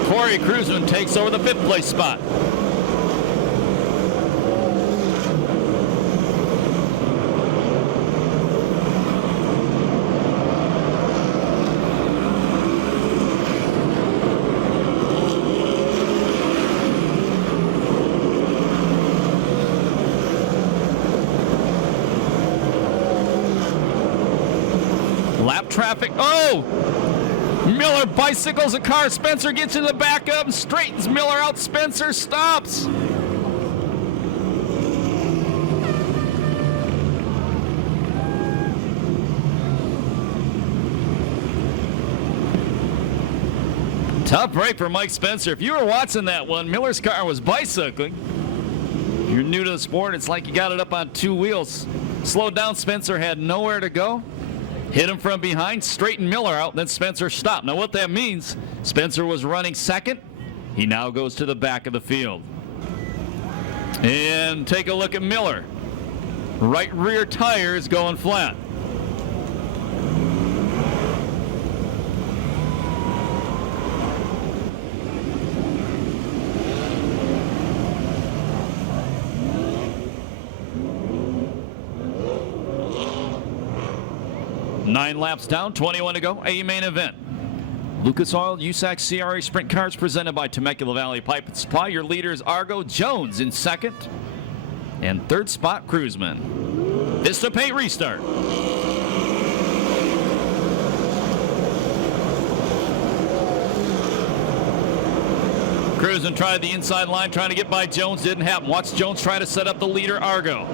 Corey Cruzman takes over the 5th place spot. Lap traffic. Oh! Miller bicycles a car. Spencer gets in the back of him, straightens Miller out. Spencer stops. Tough break for Mike Spencer. If you were watching that one, Miller's car was bicycling. If you're new to the sport, it's like you got it up on 2 wheels. Slowed down, Spencer had nowhere to go. Hit him from behind, straightened Miller out, then Spencer stopped. Now what that means, Spencer was running 2nd. He now goes to the back of the field. And take a look at Miller. Right rear tire is going flat. Nine laps down, 21 to go. A main event. Lucas Oil USAC CRA Sprint Cars presented by Temecula Valley Pipe and Supply. Your leaders Argo Jones in second. And third spot, Cruzman. Vista Paint restart. Cruzman tried the inside line, trying to get by Jones. Didn't happen. Watch Jones try to set up the leader, Argo.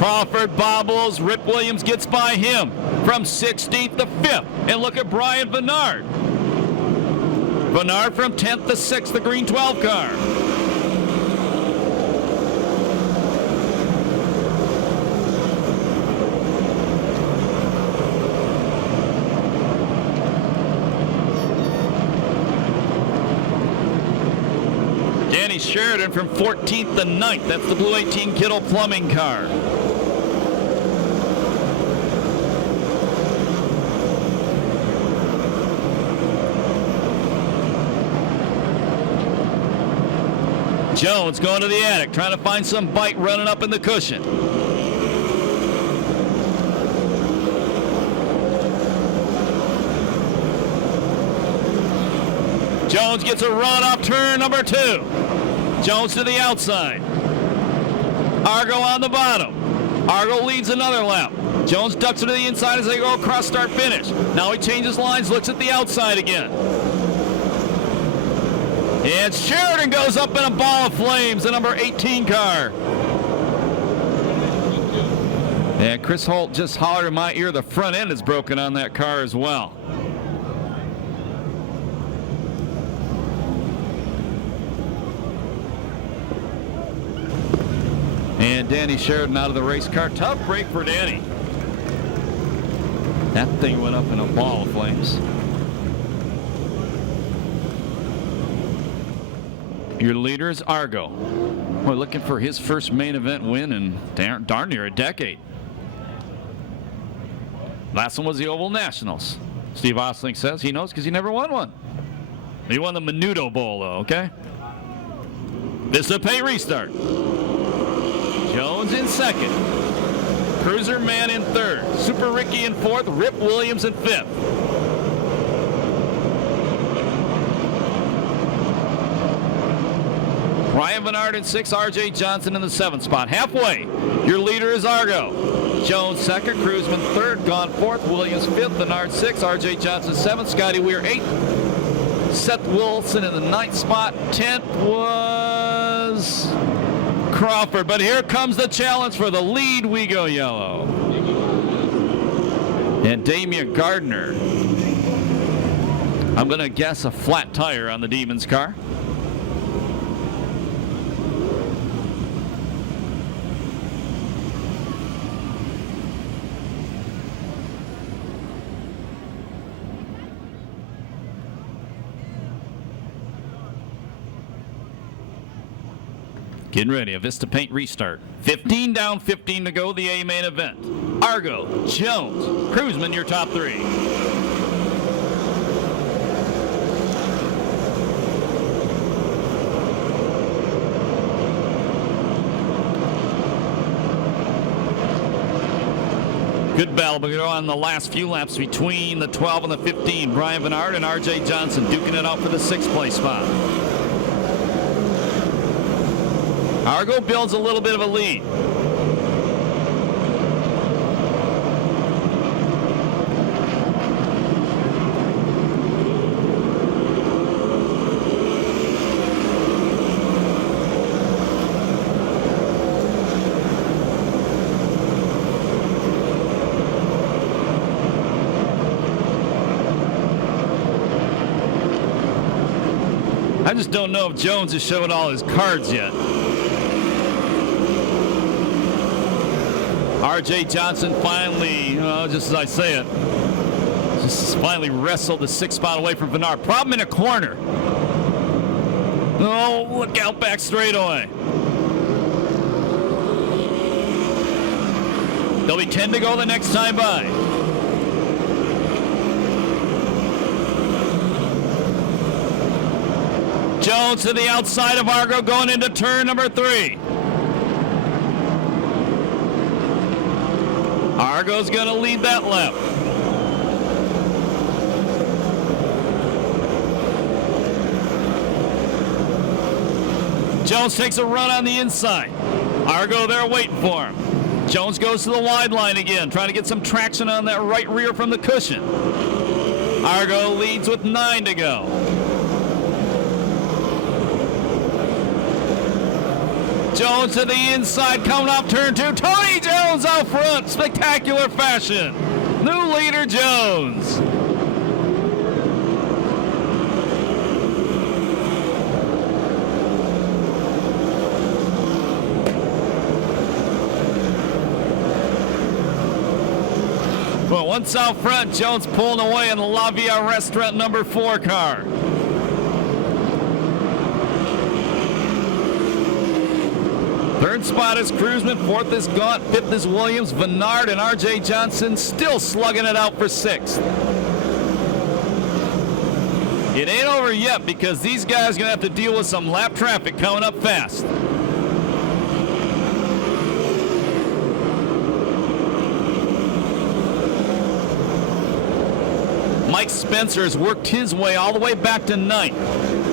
Crawford bobbles. Rip Williams gets by him from 16th to 5th. And look at Brian Bernard. Bernard from 10th to 6th, the green 12 car. Danny Sheridan from 14th to 9th. That's the blue 18 Kittle Plumbing car. Jones going to the attic, trying to find some bite running up in the cushion. Jones gets a run off turn number 2. Jones to the outside. Argo on the bottom. Argo leads another lap. Jones ducks it to the inside as they go across start finish. Now he changes lines, looks at the outside again. And Sheridan goes up in a ball of flames, the number 18 car. And Chris Holt just hollered in my ear, the front end is broken on that car as well. And Danny Sheridan out of the race car. Tough break for Danny. That thing went up in a ball of flames. Your leader is Argo. We're looking for his first main event win in darn near a decade. Last one was the Oval Nationals. Steve Osling says he knows because he never won one. He won the Menudo Bowl, though, okay? This is a pay restart. Jones in second. Cruiser Man in third. Super Ricky in fourth. Rip Williams in fifth. Brian Bernard in 6th, R.J. Johnson in the 7th spot. Halfway, your leader is Argo. Jones 2nd, Cruzman 3rd, Gone 4th, Williams 5th, Bernard 6th, R.J. Johnson 7th, Scotty Weir 8th, Seth Wilson in the 9th spot. 10th was Crawford. But here comes the challenge for the lead. We go yellow. And Damian Gardner. I'm going to guess a flat tire on the Demons car. Getting ready, a Vista Paint restart. 15 down, 15 to go, the A main event. Argo, Jones, Cruzman, your top 3. Good battle on the last few laps between the 12 and the 15. Brian Bernard and R.J. Johnson duking it out for the 6th place spot. Argo builds a little bit of a lead. I just don't know if Jones has shown all his cards yet. R.J. Johnson finally, just as I say it, just finally wrestled the 6th spot away from Vennard. Problem in a corner. Oh, look out back straightaway. There'll be 10 to go the next time by. Jones to the outside of Argo going into turn number 3. Argo's going to lead that lap. Jones takes a run on the inside. Argo there waiting for him. Jones goes to the wide line again, trying to get some traction on that right rear from the cushion. Argo leads with 9 to go. Jones to the inside, coming off turn 2. Tony Jones out front, spectacular fashion. New leader Jones. Well, once out front, Jones pulling away in the La Via Restaurant number 4 car. Third spot is Cruzman, 4th is Gaunt, 5th is Williams, Vennard and R.J. Johnson still slugging it out for 6th. It ain't over yet because these guys are going to have to deal with some lap traffic coming up fast. Mike Spencer has worked his way all the way back to 9th.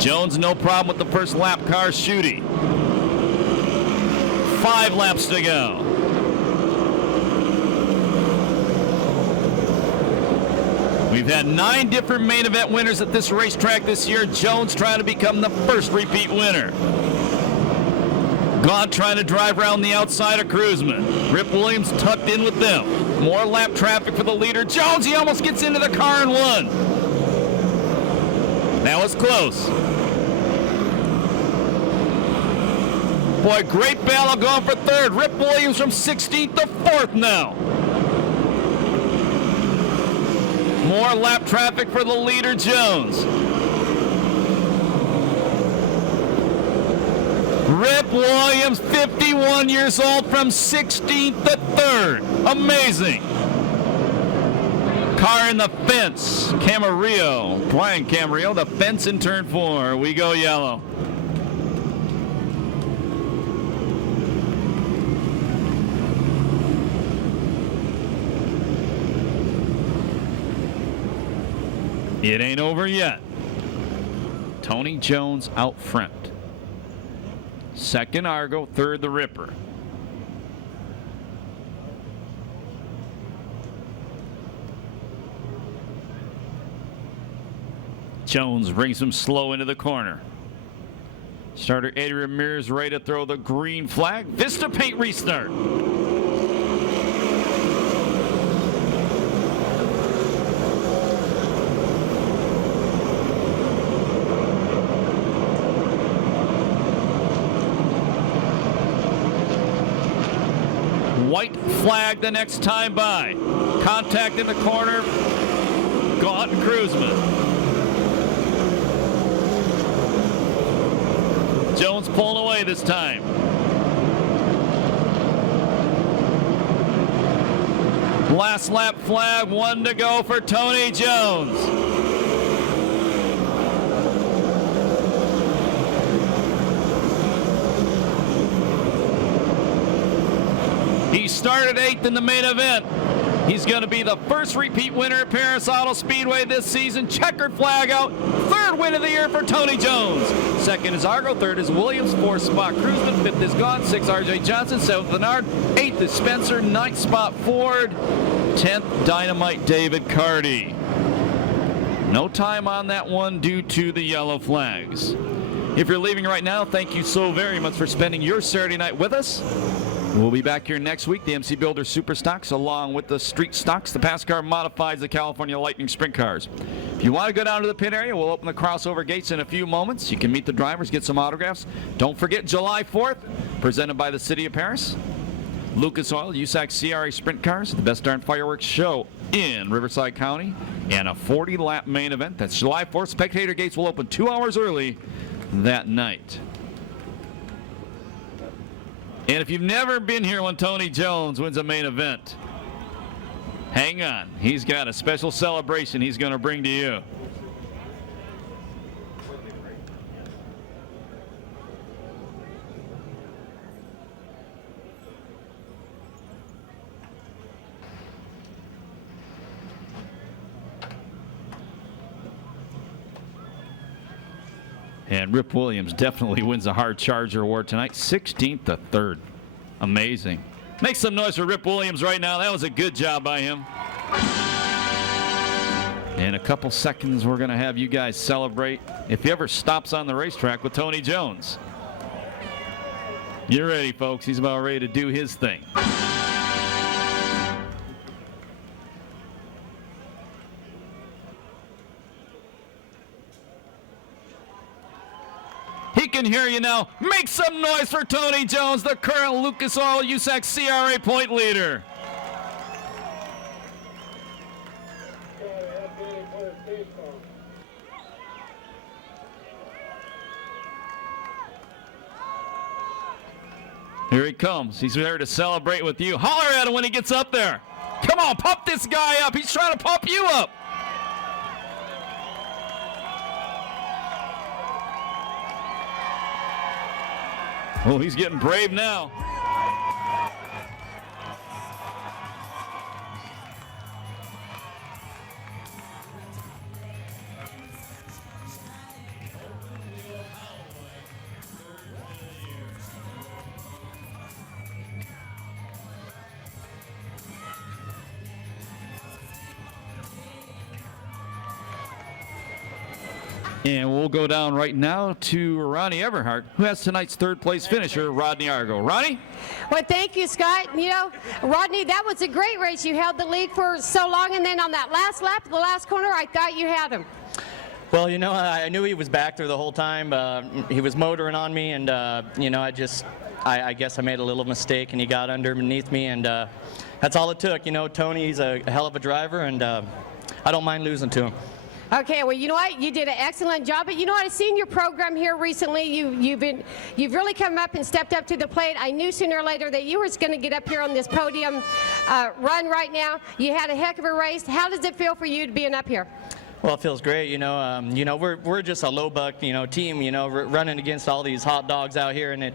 Jones, no problem with the first lap car shooting. 5 laps to go. We've had 9 different main event winners at this racetrack this year. Jones trying to become the first repeat winner. Gaunt trying to drive around the outside of Cruzman. Rip Williams tucked in with them. More lap traffic for the leader. Jones, he almost gets into the car and won. That was close. Boy, great battle going for 3rd. Rip Williams from 16th to 4th now. More lap traffic for the leader, Jones. Rip Williams, 51 years old, from 16th to 3rd. Amazing. Car in the fence. Camarillo, Brian Camarillo, the fence in turn 4. We go yellow. It ain't over yet. Tony Jones out front. 2nd Argo, 3rd the Ripper. Jones brings him slow into the corner. Starter Eddie Ramirez ready to throw the green flag. Vista paint restart. White flag the next time by. Contact in the corner. Gaunt and Cruzman. Jones pulling away this time. Last lap flag, 1 to go for Tony Jones. He started 8th in the main event. He's going to be the first repeat winner at Perris Auto Speedway this season. Checkered flag out. 3rd win of the year for Tony Jones. 2nd is Argo. 3rd is Williams. 4th spot Cruzman. 5th is Gaunt. 6th R.J. Johnson. 7th Vennard. 8th is Spencer. 9th spot Ford. 10th Dynamite David Carty. No time on that one due to the yellow flags. If you're leaving right now, thank you so very much for spending your Saturday night with us. We'll be back here next week. The MC Builder Super Stocks along with the Street Stocks, the Pass Car Modifieds, the California Lightning Sprint Cars. If you want to go down to the pit area, we'll open the crossover gates in a few moments. You can meet the drivers, get some autographs. Don't forget July 4th, presented by the City of Perris. Lucas Oil, USAC CRA Sprint Cars, the best darn fireworks show in Riverside County, and a 40-lap main event. That's July 4th. Spectator gates will open 2 hours early that night. And if you've never been here when Tony Jones wins a main event, hang on. He's got a special celebration he's going to bring to you. And Rip Williams definitely wins the Hard Charger Award tonight. 16th to 3rd. Amazing. Make some noise for Rip Williams right now. That was a good job by him. In a couple seconds, we're going to have you guys celebrate if he ever stops on the racetrack with Tony Jones. You're ready, folks. He's about ready to do his thing. He can hear you now. Make some noise for Tony Jones, the current Lucas Oil USAC CRA point leader. Here he comes. He's there to celebrate with you. Holler at him when he gets up there. Come on, pump this guy up. He's trying to pump you up. Oh, he's getting brave now. And we'll go down right now to Ronnie Everhart, who has tonight's third place finisher, Rodney Argo. Ronnie? Well, thank you, Scott. You know, Rodney, that was a great race. You held the lead for so long, and then on that last lap, the last corner, I thought you had him. Well, you know, I knew he was back there the whole time. He was motoring on me, and, you know, I guess I made a little mistake, and he got underneath me, and that's all it took. You know, Tony's a hell of a driver, and I don't mind losing to him. Okay, well, you know what? You did an excellent job. But you know what? I've seen your program here recently. You've really come up and stepped up to the plate. I knew sooner or later that you were going to get up here on this podium run right now. You had a heck of a race. How does it feel for you to being up here? Well, it feels great. You know, we're just a low buck, you know, team. You know, running against all these hot dogs out here, and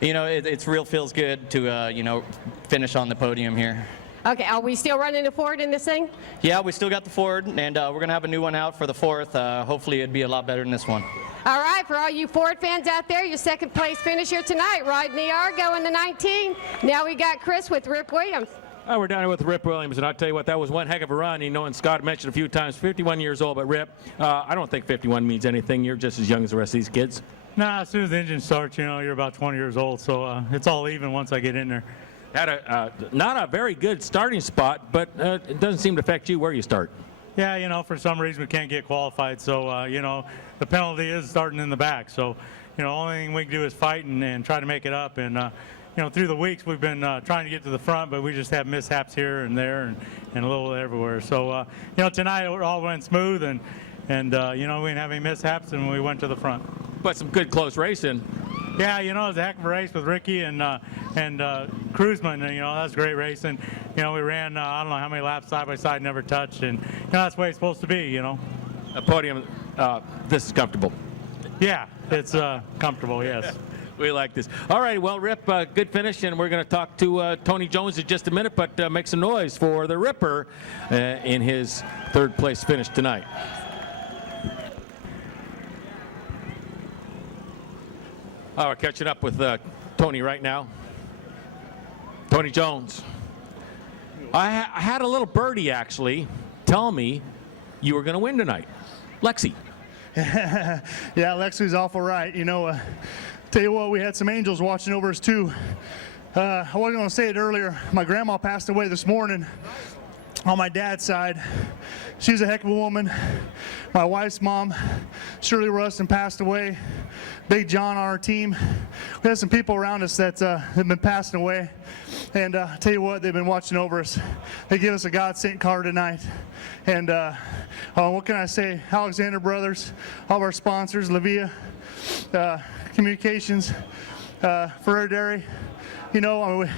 it feels good to you know, finish on the podium here. Okay, are we still running the Ford in this thing? Yeah, we still got the Ford, and we're going to have a new one out for the 4th. Hopefully it'd be a lot better than this one. All right, for all you Ford fans out there, your second place finisher tonight, Rodney Argo in the 19. Now we got Chris with Rip Williams. We're down here with Rip Williams, and I'll tell you what, that was one heck of a run. You know, and Scott mentioned a few times, 51 years old, but Rip, I don't think 51 means anything. You're just as young as the rest of these kids. Nah, as soon as the engine starts, you know, you're about 20 years old, so it's all even once I get in there. Had not a very good starting spot, but it doesn't seem to affect you where you start. Yeah, you know, for some reason we can't get qualified, so, you know, the penalty is starting in the back. So, you know, only thing we can do is fight and try to make it up. And, you know, through the weeks we've been trying to get to the front, but we just have mishaps here and there and a little everywhere. So, you know, tonight it all went smooth and you know, we didn't have any mishaps and we went to the front. But some good close racing. Yeah, you know, it was a heck of a race with Ricky and Cruzman. You know, that was a great race. And, you know, we ran, I don't know how many laps side by side, never touched. And, you know, that's the way it's supposed to be, you know. A podium, this is comfortable. Yeah, it's comfortable, yes. We like this. All right, well, Rip, good finish, and we're going to talk to Tony Jones in just a minute, but make some noise for the Ripper in his third place finish tonight. We're catching up with Tony right now. Tony Jones. I had a little birdie, actually, tell me you were going to win tonight. Lexi. Yeah, Lexi's awful right. You know, tell you what, we had some angels watching over us, too. I wasn't going to say it earlier. My grandma passed away this morning on my dad's side. She was a heck of a woman. My wife's mom, Shirley Rustin, passed away. Big John on our team. We had some people around us that have been passing away. And I tell you what, they've been watching over us. They give us a God-sent car tonight. And what can I say? Alexander Brothers, all of our sponsors, Levia Communications, Ferrer Dairy. You know, I mean,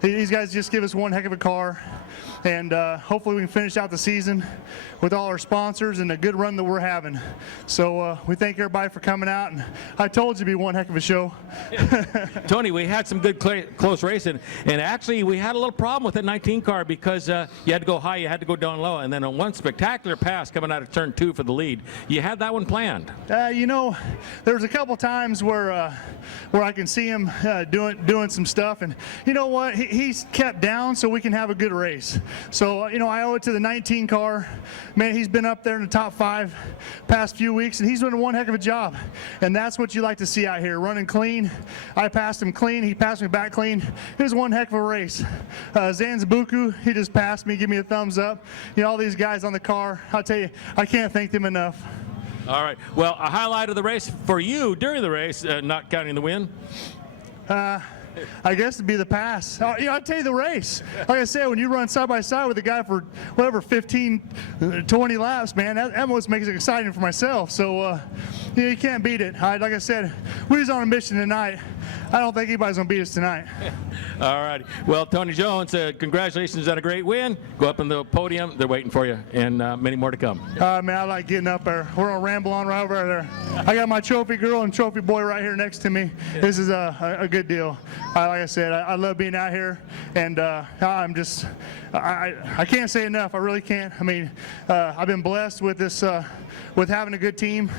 these guys just give us one heck of a car. And hopefully we can finish out the season with all our sponsors and a good run that we're having. So we thank everybody for coming out. And I told you it'd be one heck of a show. Tony, we had some good close racing, and actually we had a little problem with the 19 car because you had to go high, you had to go down low, and then on one spectacular pass coming out of turn 2 for the lead, you had that one planned. You know, there was a couple times where I can see him doing some stuff, and you know what? He's kept down so we can have a good race. So, you know, I owe it to the 19 car. Man, he's been up there in the top 5 past few weeks, and he's doing one heck of a job. And that's what you like to see out here, running clean. I passed him clean. He passed me back clean. It was one heck of a race. Zanzibuku, he just passed me, give me a thumbs up. You know, all these guys on the car, I'll tell you, I can't thank them enough. All right. Well, a highlight of the race for you during the race, not counting the win? I guess it'd be the pass. You know, I'll tell you the race. Like I said, when you run side by side with a guy for whatever 15, 20 laps, man, that almost makes it exciting for myself. So, you know, you can't beat it. Like I said, we was on a mission tonight. I don't think anybody's going to beat us tonight. All right. Well, Tony Jones, congratulations on a great win. Go up on the podium. They're waiting for you, and many more to come. Man, I like getting up there. We're going to ramble on right over there. I got my trophy girl and trophy boy right here next to me. This is a good deal. Like I said, I love being out here, and I'm just, I can't say enough. I really can't. I mean, I've been blessed with this, with having a good team,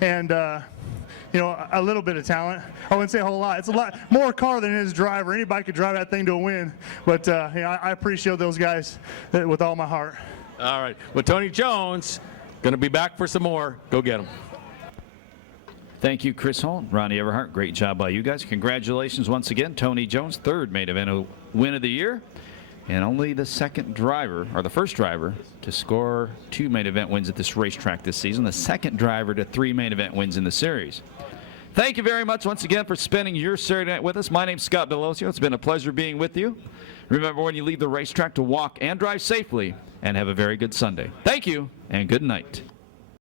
and you know, a little bit of talent. I wouldn't say a whole lot. It's a lot more car than it is driver. Anybody could drive that thing to a win, but you know, I appreciate those guys with all my heart. All right. Well, Tony Jones, going to be back for some more. Go get him. Thank you, Chris Holm, Ronnie Everhart. Great job by you guys. Congratulations once again, Tony Jones, 3rd main event win of the year, and only the second driver, or the first driver, to score 2 main event wins at this racetrack this season. The second driver to 3 main event wins in the series. Thank you very much once again for spending your Saturday night with us. My name's Scott Delosio. It's been a pleasure being with you. Remember, when you leave the racetrack, to walk and drive safely, and have a very good Sunday. Thank you, and good night.